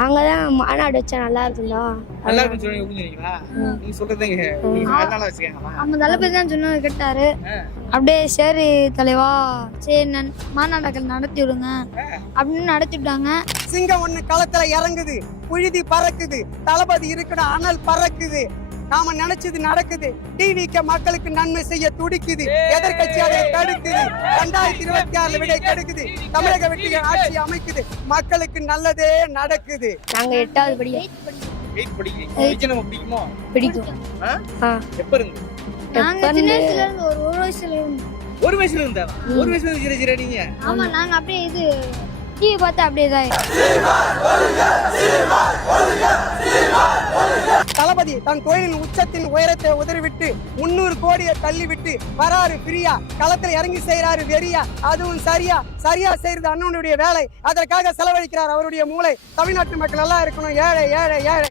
நாங்க தான் மாநாடு வச்சா நல்லா இருக்கும்டா. நல்லா இருக்குன்னு சொன்னீங்களா? நீங்க சொல்றதுங்க அதனால வச்சுக்கோங்களா? நம்ம தளபதி தான் சொன்னது கேட்டாரு. அப்படியே சரி தலைவா, சரி மாநாடுகள் நடத்தி விடுங்க அப்படின்னு நடத்தி விட்டாங்க. சிங்கம் ஒண்ணு களத்துல இறங்குது, புழுதி பறக்குது, தளபதி இருக்கிற அனல் பறக்குது, நாம நினைச்சது நடக்குது. டிவிக்க மக்களுக்கு நன்மை செய்ய துடிக்குது, எதிர்கட்சி அதை தடுக்குது. 2026 விடை கெடுக்குது, தமிழக வெற்றி ஆட்சி அமைக்குது, மக்களுக்கு நல்லதே நடக்குது. நாங்க 8வது படி பிடிக்கும். எப்ப இருந்து? ஒரு வயசுல இருந்தா? ஒரு வயசுல இருந்து நீங்க? ஆமா, நாங்க அப்படியே இது டிவி பார்த்தா அப்படியே தான். தளபதி தன் தொழிலின் உச்சத்தின் உயரத்தை உதறிவிட்டு 300 கோடியை தள்ளிவிட்டு வராரு பிரியா, களத்தில் இறங்கி செய்யறாரு வெறியா. அதுவும் சரியா செய்யறது அண்ணனுடைய வேலை. அதற்காக செலவழிக்கிறார் அவருடைய மூளை. தமிழ்நாட்டு மக்கள் எல்லாம் இருக்கணும் ஏழை ஏழை ஏழை.